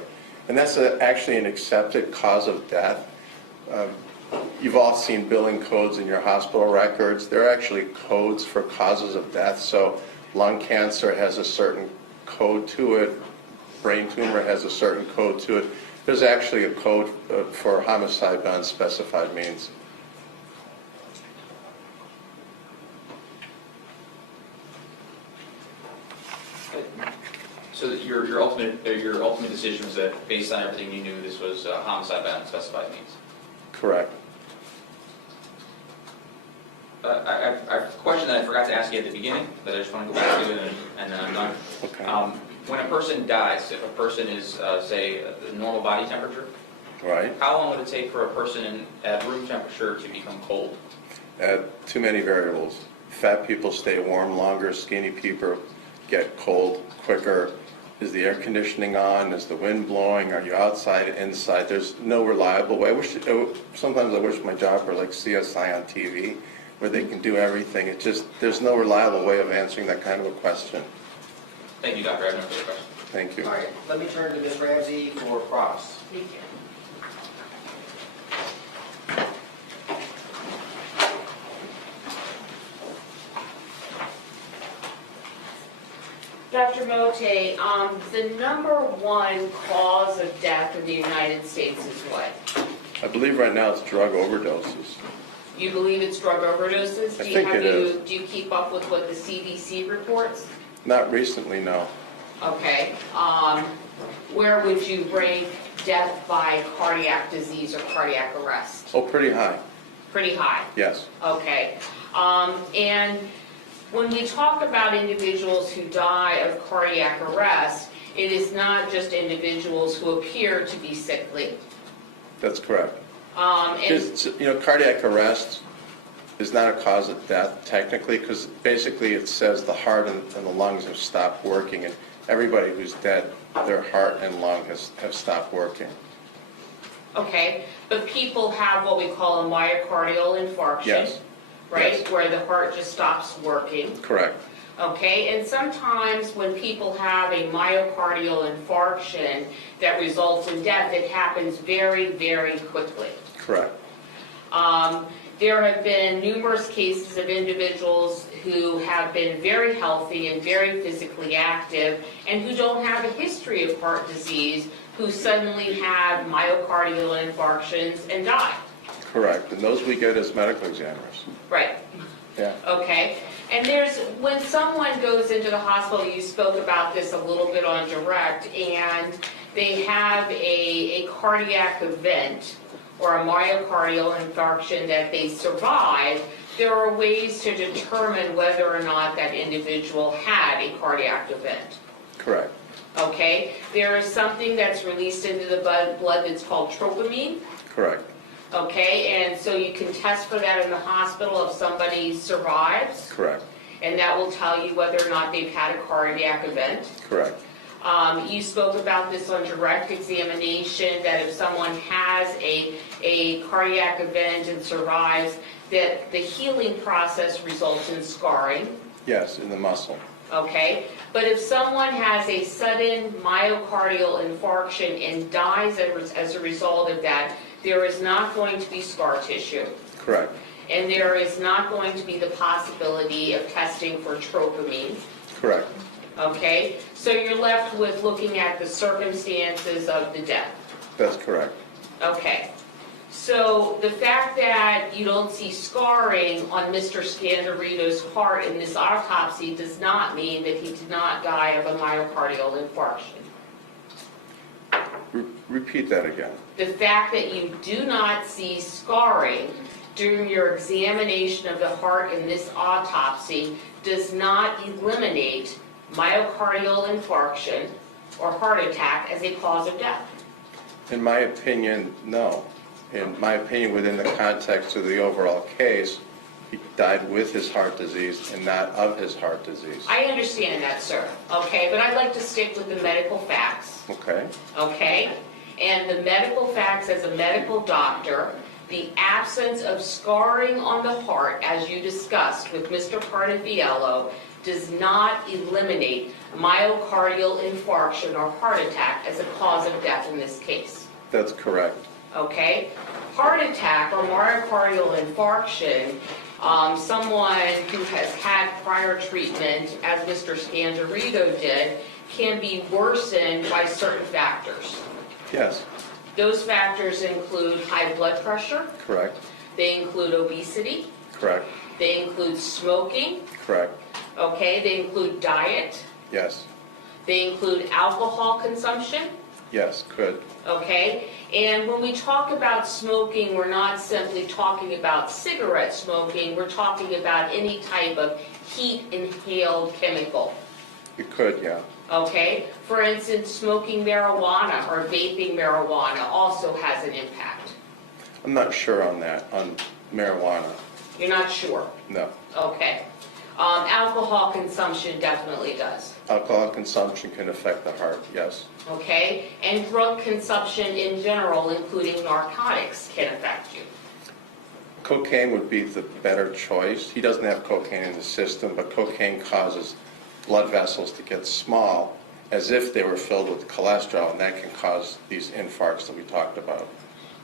And that's actually an accepted cause of death. You've all seen billing codes in your hospital records. There are actually codes for causes of death. So lung cancer has a certain code to it. Brain tumor has a certain code to it. There's actually a code for homicide by unspecified means. So that your ultimate decision was that based on everything you knew, this was homicide by unspecified means. Correct. I have a question that I forgot to ask you at the beginning that I just want to go back to, and then I'm done. Okay. When a person dies, if a person is, say, normal body temperature, Right. how long would it take for a person at room temperature to become cold? Too many variables. Fat people stay warm longer, skinny people get cold quicker. Is the air conditioning on? Is the wind blowing? Are you outside, inside? There's no reliable way. Sometimes I wish my job were like CSI on TV, where they can do everything. There's no reliable way of answering that kind of a question. Thank you, Doctor. I have no further questions. Thank you. All right, let me turn to Ms. Ramsey for cross. Thank you. Dr. Motte, the number one cause of death in the United States is what? I believe right now it's drug overdoses. You believe it's drug overdoses? I think it is. Do you keep up with what the CDC reports? Not recently, no. Okay. Where would you rank death by cardiac disease or cardiac arrest? Oh, pretty high. Pretty high. Yes. Okay. And when we talk about individuals who die of cardiac arrest, it is not just individuals who appear to be sickly. That's correct. And Cardiac arrest is not a cause of death technically, because basically it says the heart and the lungs have stopped working, and everybody who's dead, their heart and lung have stopped working. okay, but people have what we call a myocardial infarction, Yes. right? Yes. Where the heart just stops working. Correct. Okay, and sometimes when people have a myocardial infarction that results in death, it happens very, very quickly. Correct. There have been numerous cases of individuals who have been very healthy and very physically active and who don't have a history of heart disease, who suddenly have myocardial infarctions and die. Correct. And those we get as medical examiners. Right. Yeah. Okay, and when someone goes into the hospital, you spoke about this a little bit on direct, and they have a cardiac event or a myocardial infarction that they survive, there are ways to determine whether or not that individual had a cardiac event. Correct. Okay, there is something that's released into the blood that's called tropamine. Correct. Okay, and so you can test for that in the hospital if somebody survives, Correct. and that will tell you whether or not they've had a cardiac event. Correct. You spoke about this on direct examination, that if someone has a cardiac event and survives, that the healing process results in scarring. Yes, in the muscle. Okay, but if someone has a sudden myocardial infarction and dies as a result of that, there is not going to be scar tissue, Correct. and there is not going to be the possibility of testing for tropamine. Correct. Okay, so you're left with looking at the circumstances of the death. That's correct. Okay. So the fact that you don't see scarring on Mr. Scandirito's heart in this autopsy does not mean that he did not die of a myocardial infarction. Repeat that again. The fact that you do not see scarring during your examination of the heart in this autopsy does not eliminate myocardial infarction or heart attack as a cause of death. In my opinion, no. In my opinion, within the context of the overall case, he died with his heart disease and not of his heart disease. I understand that, sir, okay, but I'd like to stick with the medical facts, Okay? okay? And the medical facts as a medical doctor, the absence of scarring on the heart, as you discussed with Mr. Cardifiello, does not eliminate myocardial infarction or heart attack as a cause of death in this case. That's correct. Okay? Heart attack or myocardial infarction, someone who has had prior treatment, as Mr. Scandirito did, can be worsened by certain factors. Yes, Those factors include high blood pressure, correct, they include obesity, correct, they include smoking, correct, okay? They include diet, yes, they include alcohol consumption, yes, good, okay? And when we talk about smoking, we're not simply talking about cigarette smoking, we're talking about any type of heat inhaled chemical, you could, yeah. okay? For instance, smoking marijuana or vaping marijuana also has an impact. I'm not sure on that, on marijuana, You're not sure, no. okay? Alcohol consumption definitely does, Alcohol consumption can affect the heart, yes. okay? And drug consumption in general, including narcotics, can affect you. Cocaine would be the better choice. He doesn't have cocaine in the system, but cocaine causes blood vessels to get small as if they were filled with cholesterol, and that can cause these infarcts that we talked about.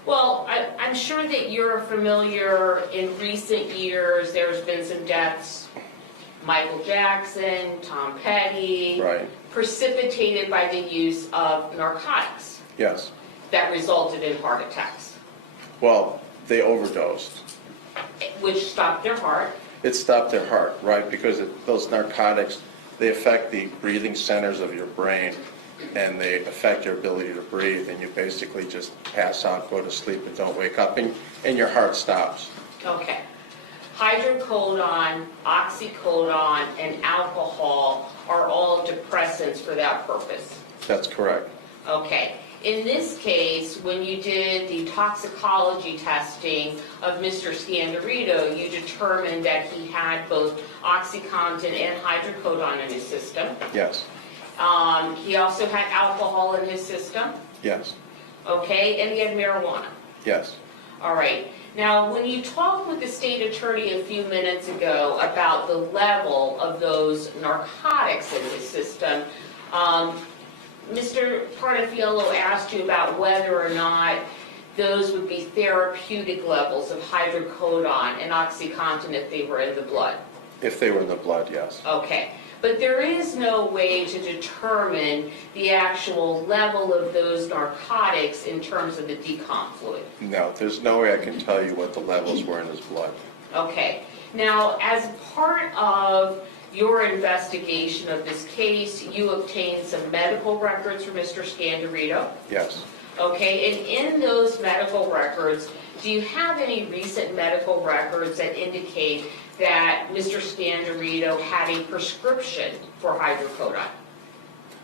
Well, I'm sure that you're familiar, in recent years, there's been some deaths, Michael Jackson, Tom Petty, Right, precipitated by the use of narcotics yes. that resulted in heart attacks, Well, they overdosed. which stopped their heart. It stopped their heart, right, because those narcotics, they affect the breathing centers of your brain, and they affect your ability to breathe, and you basically just pass out, go to sleep, and don't wake up, and your heart stops. Okay. Hydrocodone, oxycodone, and alcohol are all depressants for that purpose. That's correct. Okay. In this case, when you did the toxicology testing of Mr. Scandirito, you determined that he had both OxyContin and hydrocodone in his system. Yes, He also had alcohol in his system, yes, okay, and he had marijuana. yes. All right. Now, when you talked with the state attorney a few minutes ago about the level of those narcotics in his system, Mr. Cardifiello asked you about whether or not those would be therapeutic levels of hydrocodone and OxyContin if they were in the blood. If they were in the blood, yes. Okay. But there is no way to determine the actual level of those narcotics in terms of the decomp fluid. No, there's no way I can tell you what the levels were in his blood. Okay. Now, as part of your investigation of this case, you obtained some medical records for Mr. Scandirito. Yes. Okay, and in those medical records, do you have any recent medical records that indicate that Mr. Scandirito had a prescription for hydrocodone?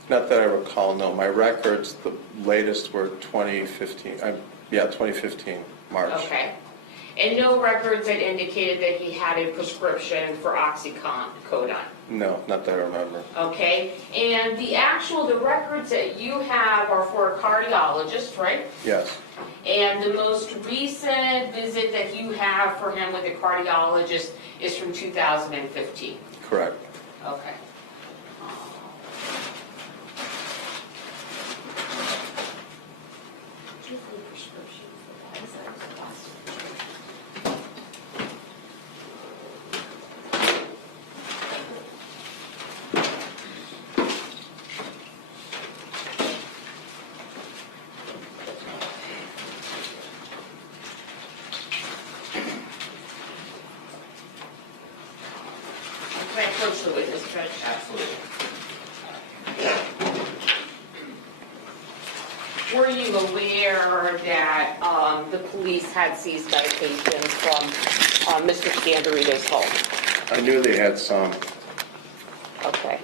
Not that I recall, no. My records, the latest were 2015, 2015, March. Okay. And no records that indicated that he had a prescription for oxycodone? No, not that I remember. Okay, and the records that you have are for a cardiologist, right? Yes, And the most recent visit that you have for him with a cardiologist is from 2015. correct. Okay. approach the witness, Judge? Absolutely. Were you aware that the police had seized medications from Mr. Scandirito's home? I knew they had some. Okay.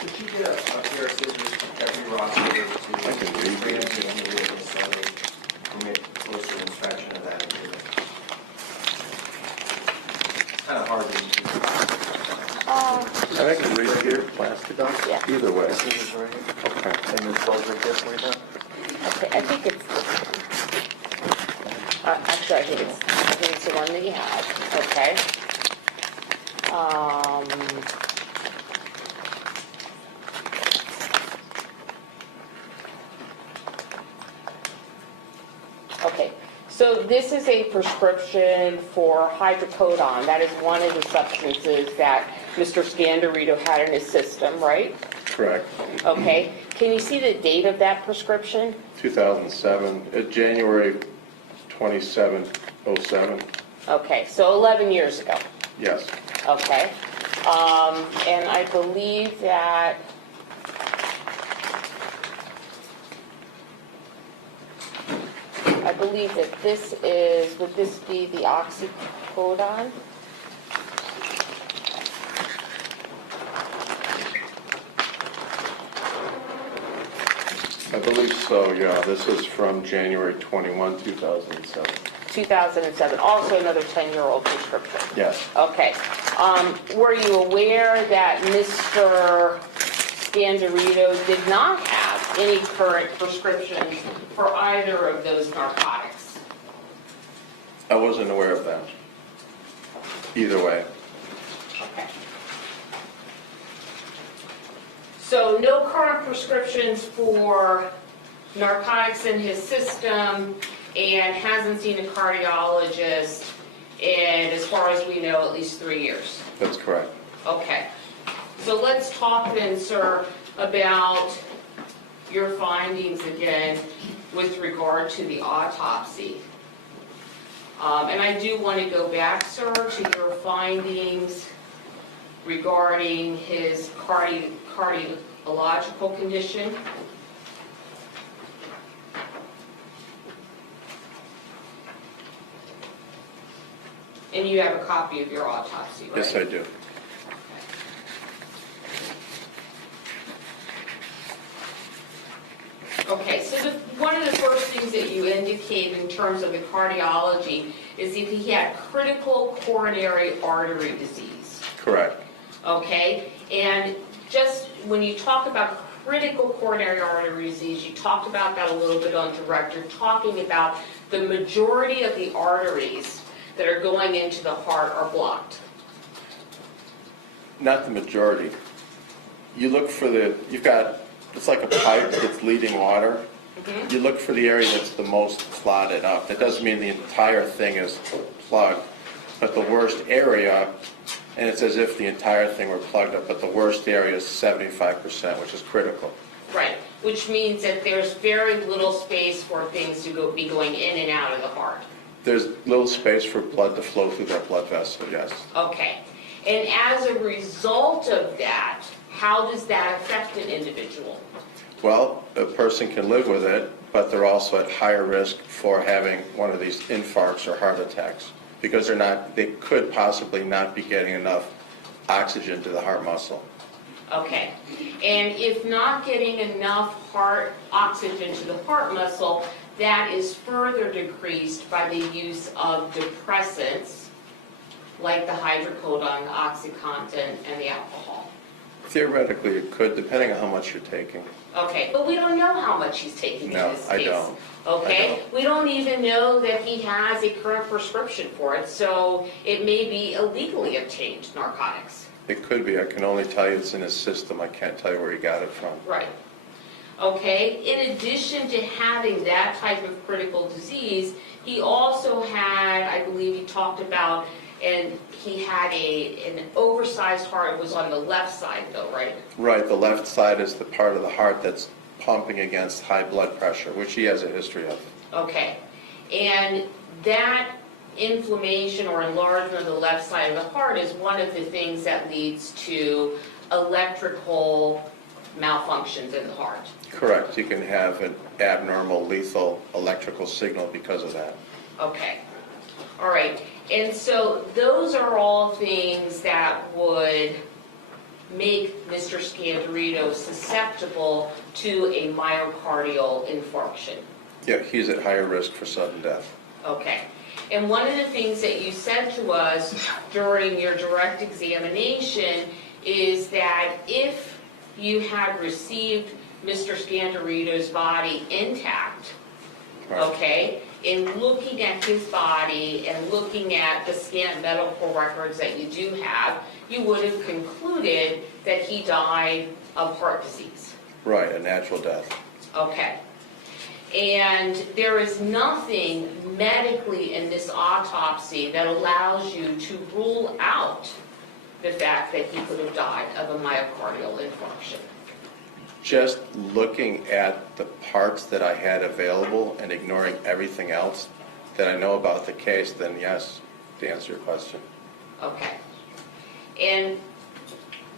Could you get a pair of scissors from every roster to I can read grant these. the witness so they permit closer inspection of that exhibit? It's kind of hard to. And I can read here, plastic. Yeah. Either way. Scissors right here. Okay. And this ball's right there for you now. Okay, I think it's, actually, I think it's the one that you have, okay. Okay, so this is a prescription for hydrocodone. That is one of the substances that Mr. Scandirito had in his system, right? Correct. Okay, can you see the date of that prescription? 2007, January 27, 07. Okay, so 11 years ago. Yes. Okay. And I believe that this is, would this be the oxycodone? I believe so, yeah. This is from January 21, 2007. 2007, also another 10-year-old prescription. Yes. Okay. Were you aware that Mr. Scandirito did not have any current prescriptions for either of those narcotics? I wasn't aware of that. Either way. Okay. So no current prescriptions for narcotics in his system, and hasn't seen a cardiologist in, as far as we know, at least 3 years. That's correct. Okay. So let's talk then, sir, about your findings again with regard to the autopsy. And I do want to go back, sir, to your findings regarding his cardiological condition. And you have a copy of your autopsy, right? Yes, I do. Okay, so one of the first things that you indicate in terms of the cardiology is if he had critical coronary artery disease. Correct. Okay, and just when you talk about critical coronary artery disease, you talked about that a little bit on direct. You're talking about the majority of the arteries that are going into the heart are blocked. Not the majority. You look for you've got, it's like a pipe that's leading water. Mhm. You look for the area that's the most clotted up. That doesn't mean the entire thing is plugged, but the worst area, and it's as if the entire thing were plugged up, but the worst area is 75%, which is critical. Right, which means that there's very little space for things to be going in and out of the heart. There's little space for blood to flow through that blood vessel, yes. Okay, and as a result of that, how does that affect an individual? Well, a person can live with it, but they're also at higher risk for having one of these infarcts or heart attacks because they could possibly not be getting enough oxygen to the heart muscle. Okay, and if not getting enough heart oxygen to the heart muscle, that is further decreased by the use of depressants like the hydrocodone, the OxyContin, and the alcohol. Theoretically, it could, depending on how much you're taking. Okay, but we don't know how much he's taking in No, this I case. don't. Okay, we don't even know that he has a current prescription for it, so it may be illegally obtained narcotics. It could be. I can only tell you it's in his system. I can't tell you where he got it from. Right. Okay, in addition to having that type of critical disease, he also had, I believe he talked about, and he had an oversized heart. It was on the left side though, right? Right, the left side is the part of the heart that's pumping against high blood pressure, which he has a history of. Okay, And that inflammation or enlargement of the left side of the heart is one of the things that leads to electrical malfunctions in the heart. Correct. You can have an abnormal lethal electrical signal because of that. Okay. All right. And so those are all things that would make Mr. Scandirito susceptible to a myocardial infarction. Yeah, he's at higher risk for sudden death. Okay. And one of the things that you said to us during your direct examination is that if you had received Mr. Scandirito's body intact, Right. okay, in looking at his body and looking at the scant medical records that you do have, you would have concluded that he died of heart disease. Right, a natural death. Okay. And there is nothing medically in this autopsy that allows you to rule out the fact that he could have died of a myocardial infarction. Just looking at the parts that I had available and ignoring everything else that I know about the case, then yes, to answer your question. Okay. And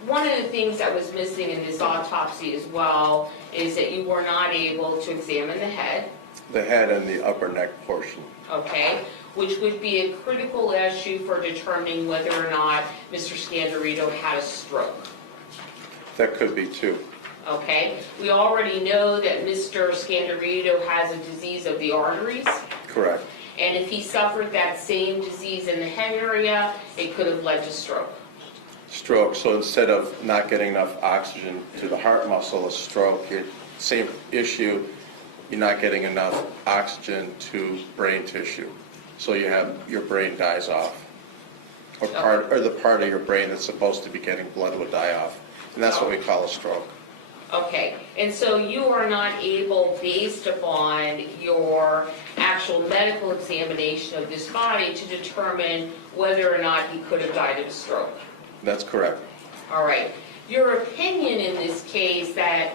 one of the things that was missing in this autopsy as well is that you were not able to examine the head, The head and the upper neck portion. okay, which would be a critical issue for determining whether or not Mr. Scandirito had a stroke. That could be too. Okay, we already know that Mr. Scandirito has a disease of the arteries, Correct. and if he suffered that same disease in the head area, it could have led to stroke. Stroke, so instead of not getting enough oxygen to the heart muscle, a stroke, same issue, you're not getting enough oxygen to brain tissue. So you have, your brain dies off. Or the part of your brain that's supposed to be getting blood will die off. And that's what we call a stroke. Okay, and so you are not able, based upon your actual medical examination of this body, to determine whether or not he could have died of a stroke. That's correct. All right. Your opinion in this case that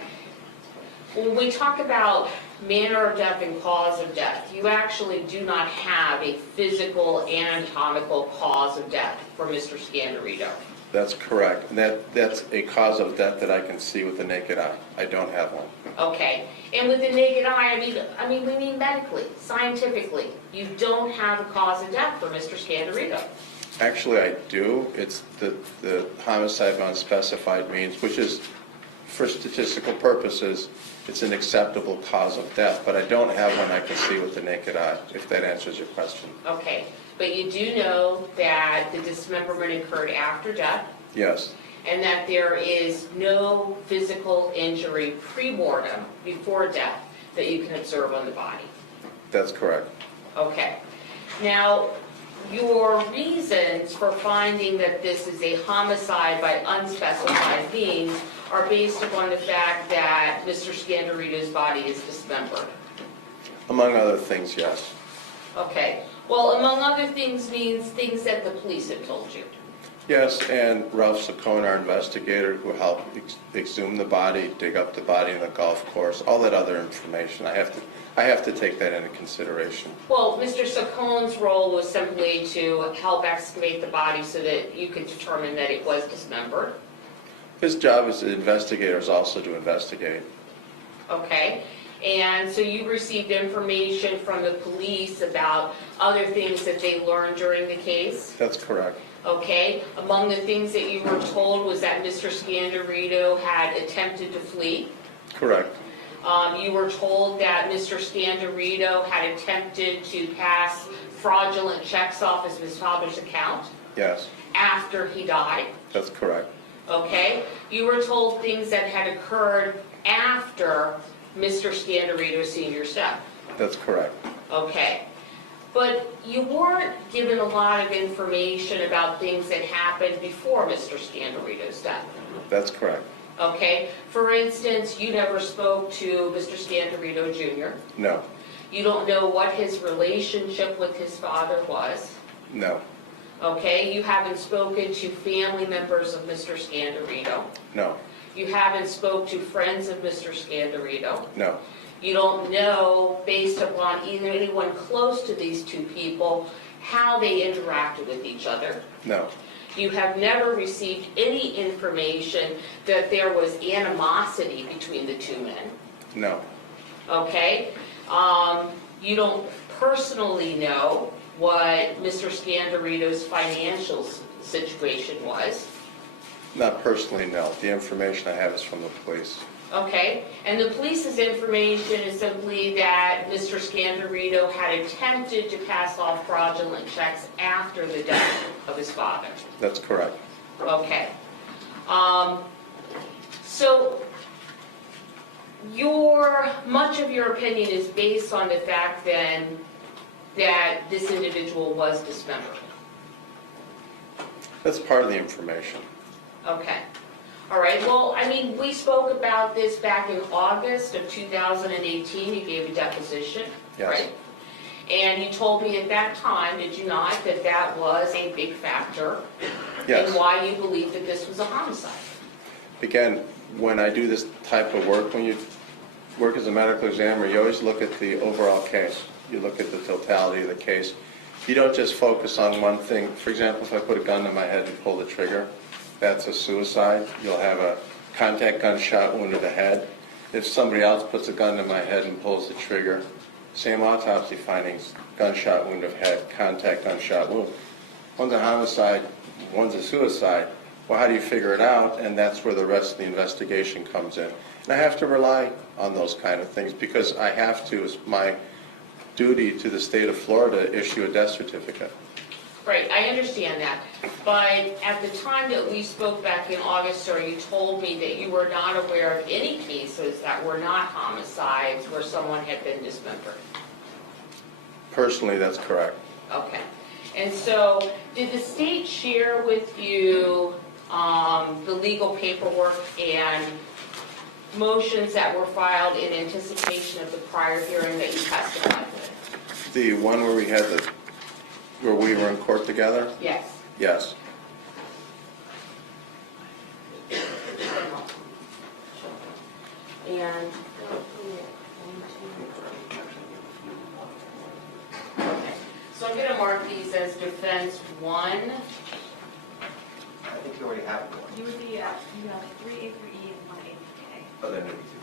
when we talk about manner of death and cause of death, you actually do not have a physical anatomical cause of death for Mr. Scandirito. That's correct. And that's a cause of death that I can see with the naked eye. I don't have one. Okay. And with the naked eye, we mean medically, scientifically, you don't have a cause of death for Mr. Scandirito. Actually, I do. It's the homicide by unspecified means, which is, for statistical purposes, it's an acceptable cause of death, but I don't have one I can see with the naked eye, if that answers your question. Okay. But you do know that the dismemberment occurred after death, Yes, and that there is no physical injury pre-mortem, before death, that you can observe on the body. that's correct. Okay. Now, your reasons for finding that this is a homicide by unspecified means are based upon the fact that Mr. Scandirito's body is dismembered. Among other things, yes. Okay. Well, among other things means things that the police have told you. Yes, and Ralph Saccone, our investigator, who helped exhume the body, dig up the body in the golf course, all that other information. I have to take that into consideration. Well, Mr. Saccone's role was simply to help excavate the body so that you could determine that it was dismembered. His job as an investigator is also to investigate. Okay. And so you received information from the police about other things that they learned during the case? That's correct. Okay. Among the things that you were told was that Mr. Scandirito had attempted to flee. Correct. You were told that Mr. Scandirito had attempted to pass fraudulent checks off of his father's account Yes, after he died. that's correct. Okay. You were told things that had occurred after Mr. Scandirito Sr.'s death. That's correct. Okay. But you weren't given a lot of information about things that happened before Mr. Scandirito's death. That's correct. Okay? For instance, you never spoke to Mr. Scandirito Jr. No, You don't know what his relationship with his father was. no, Okay? You haven't spoken to family members of Mr. Scandirito. no, You haven't spoke to friends of Mr. Scandirito. no, You don't know, based upon either anyone close to these two people, how they interacted with each other. No, You have never received any information that there was animosity between the two men, no, okay? You don't personally know what Mr. Scandirito's financial situation was, not personally, no. The information I have is from the police. okay? And the police's information is simply that Mr. Scandirito had attempted to pass off fraudulent checks after the death of his father. That's correct. Okay. So much of your opinion is based on the fact then that this individual was dismembered. That's part of the information. Okay. All right, well, I mean, we spoke about this back in August of 2018. You gave a deposition, Yes. right? And you told me at that time, did you not, that that was a big factor Yes. in why you believed that this was a homicide? Again, when I do this type of work, when you work as a medical examiner, you always look at the overall case. You look at the totality of the case. You don't just focus on one thing. For example, if I put a gun to my head and pull the trigger, that's a suicide. You'll have a contact gunshot wound to the head. If somebody else puts a gun to my head and pulls the trigger, same autopsy findings, gunshot wound of head, contact gunshot wound. One's a homicide, one's a suicide. Well, how do you figure it out? And that's where the rest of the investigation comes in. And I have to rely on those kind of things because I have to, it's my duty to the state of Florida, issue a death certificate. Right, I understand that. But at the time that we spoke back in August, sir, you told me that you were not aware of any cases that were not homicides where someone had been dismembered. Personally, that's correct. Okay. And so, did the state share with you the legal paperwork and motions that were filed in anticipation of the prior hearing that you testified with? The one where where we were in court together? Yes. Yes. And, okay, so I'm going to mark these as defense 1. I think you already have one. You would be, you have 3A through E and 1A through K. Oh, then maybe two.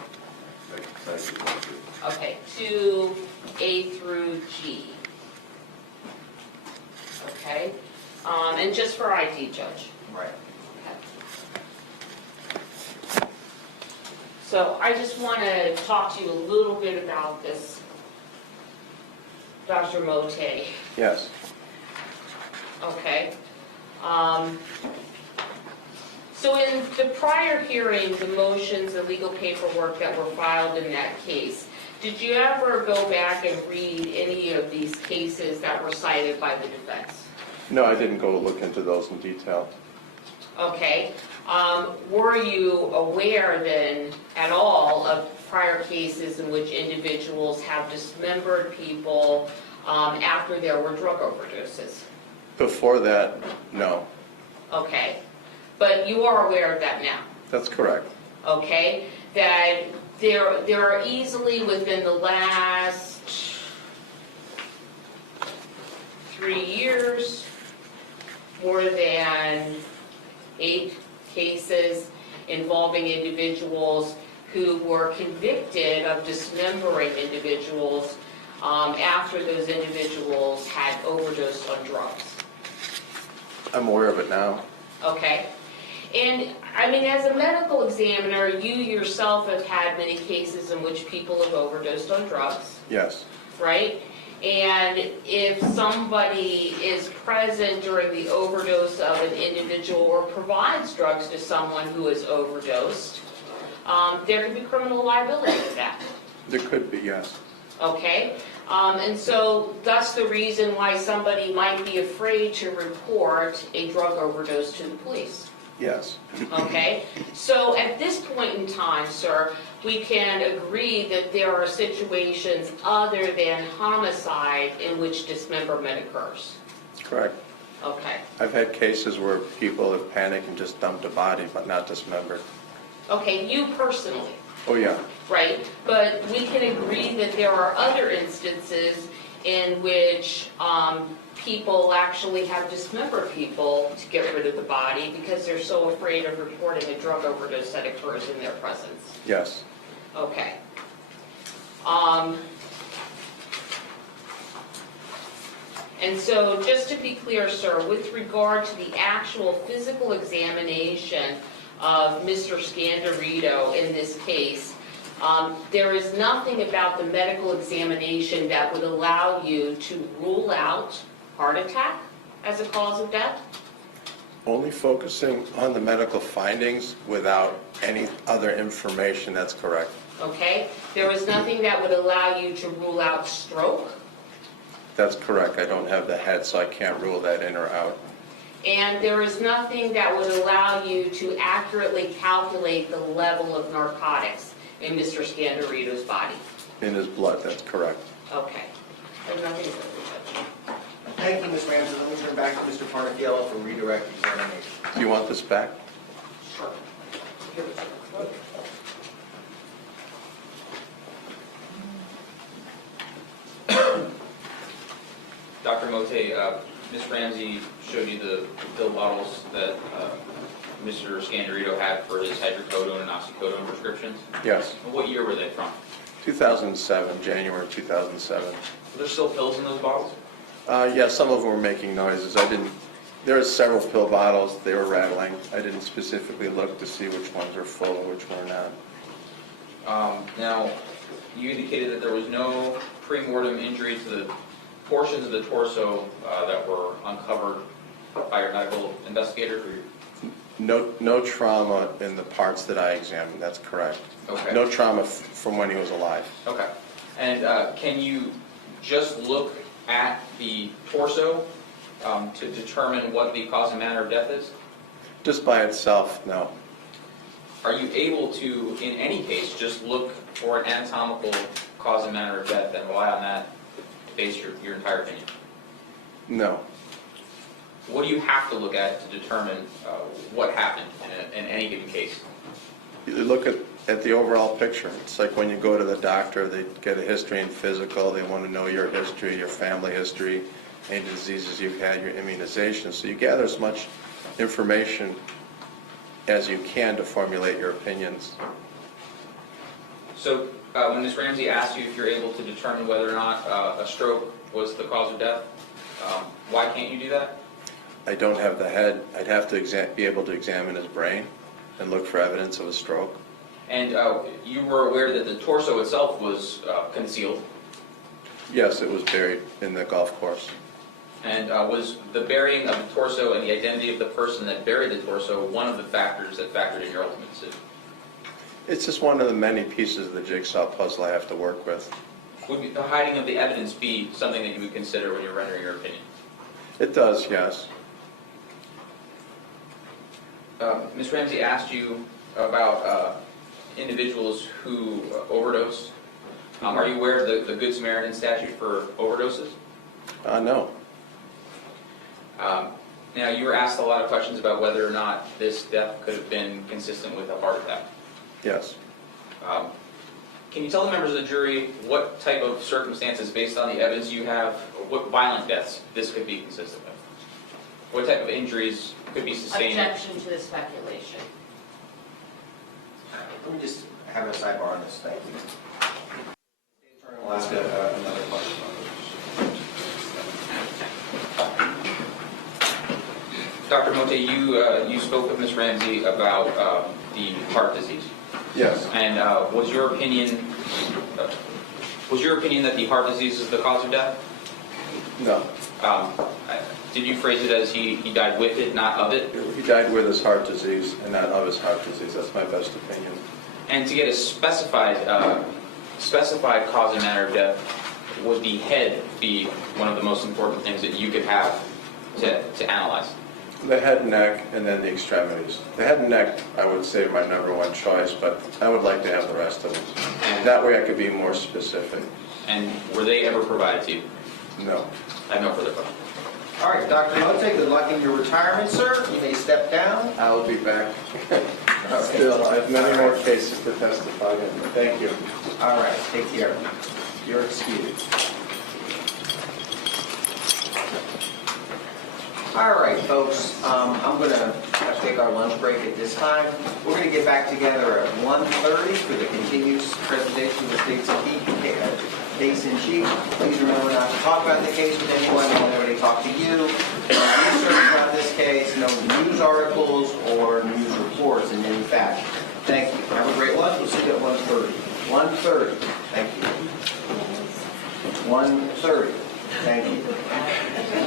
Okay, 2A through G. Okay, and just for ID, Judge. Right. Okay. So I just want to talk to you a little bit about this, Dr. Motte. Yes. Okay. So in the prior hearing, the motions, the legal paperwork that were filed in that case, did you ever go back and read any of these cases that were cited by the defense? No, I didn't go look into those in detail. Okay. Were you aware then at all of prior cases in which individuals have dismembered people after there were drug overdoses? Before that, no. Okay. But you are aware of that now? That's correct. Okay? That there are easily within the last 3 years, more than 8 cases involving individuals who were convicted of dismembering individuals after those individuals had overdosed on drugs. I'm aware of it now. Okay? And, I mean, as a medical examiner, you yourself have had many cases in which people have overdosed on drugs, Yes. right? And if somebody is present during the overdose of an individual or provides drugs to someone who is overdosed, there could be criminal liability for that. There could be, yes. Okay? And so that's the reason why somebody might be afraid to report a drug overdose to the police. Yes. Okay? So at this point in time, sir, we can agree that there are situations other than homicide in which dismemberment occurs. Correct. Okay. I've had cases where people have panicked and just dumped a body but not dismembered. Okay, you personally. Oh, yeah. right? But we can agree that there are other instances in which people actually have dismembered people to get rid of the body because they're so afraid of reporting a drug overdose that occurs in their presence. Yes. Okay. And so, just to be clear, sir, with regard to the actual physical examination of Mr. Scandirito in this case, there is nothing about the medical examination that would allow you to rule out heart attack as a cause of death? Only focusing on the medical findings without any other information, that's correct. Okay? There is nothing that would allow you to rule out stroke? That's correct. I don't have the head, so I can't rule that in or out. And there is nothing that would allow you to accurately calculate the level of narcotics in Mr. Scandirito's body? In his blood, that's correct. Okay. There's nothing further to touch. Thank you, Ms. Ramsey. Let me turn back to Mr. Parnafiello for redirect examination. Do you want this back? Sure. Give it to me. Dr. Motte, Ms. Ramsey showed you the pill bottles that Mr. Scandirito had for his hydrocodone and oxycodone prescriptions. Yes. What year were they from? 2007, January 2007. Were there still pills in those bottles? Yeah, some of them were making noises. There were several pill bottles. They were rattling. I didn't specifically look to see which ones were full and which were not. Now, you indicated that there was no pre-mortem injury to the portions of the torso that were uncovered by your medical investigator? No trauma in the parts that I examined. That's correct. Okay. No trauma from when he was alive. Okay. And can you just look at the torso to determine what the cause and manner of death is? Just by itself, no. Are you able to, in any case, just look for an anatomical cause and manner of death and rely on that to base your entire opinion? No. What do you have to look at to determine what happened in any given case? You look at the overall picture. It's like when you go to the doctor, they get a history and physical. They want to know your history, your family history, any diseases you've had, your immunization. So you gather as much information as you can to formulate your opinions. So when Ms. Ramsey asked you if you're able to determine whether or not a stroke was the cause of death, why can't you do that? I don't have the head. I'd have to be able to examine his brain and look for evidence of a stroke. And you were aware that the torso itself was concealed? Yes, it was buried in the golf course. And was the burying of the torso and the identity of the person that buried the torso one of the factors that factored in your ultimate decision? It's just one of the many pieces of the jigsaw puzzle I have to work with. Would the hiding of the evidence be something that you would consider when you're rendering your opinion? It does, yes. Ms. Ramsey asked you about individuals who overdose. Are you aware of the Good Samaritan statute for overdoses? No. Now, you were asked a lot of questions about whether or not this death could have been consistent with a heart attack. Yes. Can you tell the members of the jury what type of circumstances, based on the evidence you have, or what violent deaths this could be consistent with? What type of injuries could be sustained? Objection to the speculation. Let me just have a sidebar on this, thank you. Attorney will ask another question on this. Dr. Motte, you spoke with Ms. Ramsey about the heart disease. Yes. And was your opinion that the heart disease is the cause of death? No. Did you phrase it as he died with it, not of it? He died with his heart disease and not of his heart disease. That's my best opinion. And to get a specified cause and manner of death, would the head be one of the most important things that you could have to analyze? The head and neck, and then the extremities. The head and neck, I would say, my number one choice, but I would like to have the rest of them. That way I could be more specific. And were they ever provided to you? No. I have no further questions. All right, Dr. Motte, good luck in your retirement, sir. You may step down. I'll be back. Still, I have many more cases to testify in. Thank you. All right, take care. You're excused. All right, folks, I'm going to take our lunch break at this time. We're going to get back together at 1:30 for the continued presentation of the state's case in chief. Please remember not to talk about the case with anyone, don't everybody talk to you. No research about this case, no news articles or news reports in any fashion. Thank you. Have a great lunch. We'll see you at 1:30. 1:30. Thank you. 1:30. Thank you.